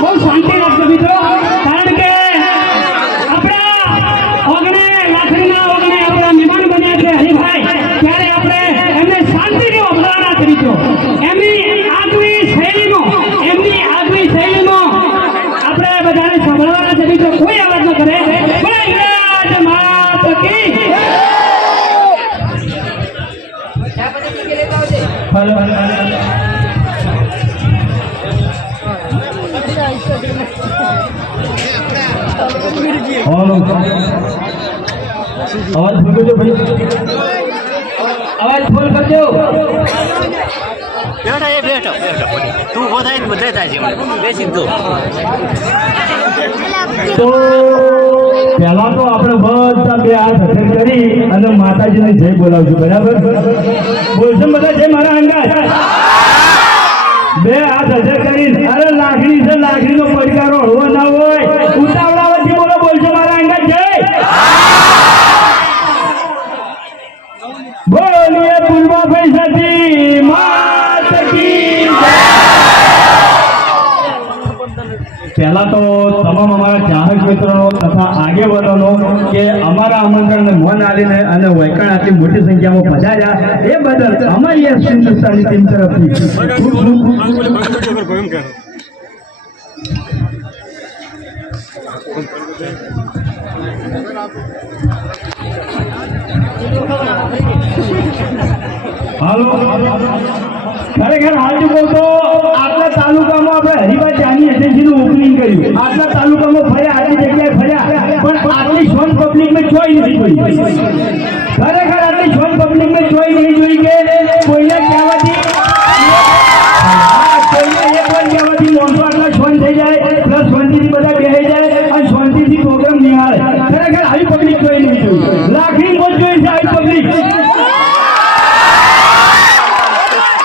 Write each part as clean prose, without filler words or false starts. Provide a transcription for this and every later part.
બહુ શાંતિ રાખજો મિત્રો, કારણ કે આપણા ઓગણે લાખડીના ઓગણે આપણા મહેમાન બન્યા છે હરિભાઈ, ત્યારે આપણે એમને શાંતિથી અભલાના તરીકે એમની આગવી શૈલીનો આપણે બધાને સાંભળવાના છે મિત્રો. કોઈ અવાજ ન કરે. અવાજ ફૂલ કરજો ભાઈ, અવાજ ફૂલ કરજો. બેઠો તું ઉભો થાય બધે થાય છે બેસી તું. તો પહેલા તો આપણે બધા બે હાથ હથેળ કરી અને માતાજીને જય બોલાવશું, બરાબર? બોલશે બધા જય મારા અંગાત. બે હાથ હથેળ કરી. અરે લાકડી છે, લાકડીનો પડકારો હળવો ના હોય, ઉતાવળાવથી બોલો. બોલશે મારા અંગાત જય. બોલીએ પૂર્વાભાઈ સાથી માત કી જય. પહેલા તો તમામ અમારા ચાહક મિત્રો તથા આગેવાનોનો કે અમારા આમંત્રણને મન આલીને અને વૈકણ આટલી મોટી સંખ્યામાં પધાર્યા એ બદલ અમારી એસટી સંસ્થાની ટીમ તરફથી હાલો. ખરેખર હાલતું કહું તો આટલા તાલુકામાં આપણે હરિભાઈ ચાની એજન્સીનું ઓપનિંગ કર્યું, આટલા તાલુકામાં ફર્યા, આટલી જગ્યાએ ફર્યા, પણ આટલી શોન પબ્લિકમાં જોઈ નથી જોઈ. ખરેખર આટલી શોન પબ્લિકમાં જોઈ નહીં જોઈ કે કોઈને કહેવાથી મોટો આટલા શોન થઈ જાય, પ્લસ શાંતિથી બધા બેસી જાય અને શાંતિથી પ્રોગ્રામ નિહાળે. ખરેખર આવી પબ્લિક જોઈ નહીં જોઈ. લાખની મોજ જોઈ છે આવી પબ્લિક.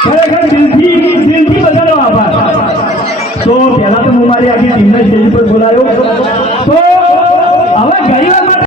ખરેખર દિલથી બધાનો આભાર. તો પહેલા તો હું મારી આખી ટીમને સ્ટેજ પર બોલાવ્યો.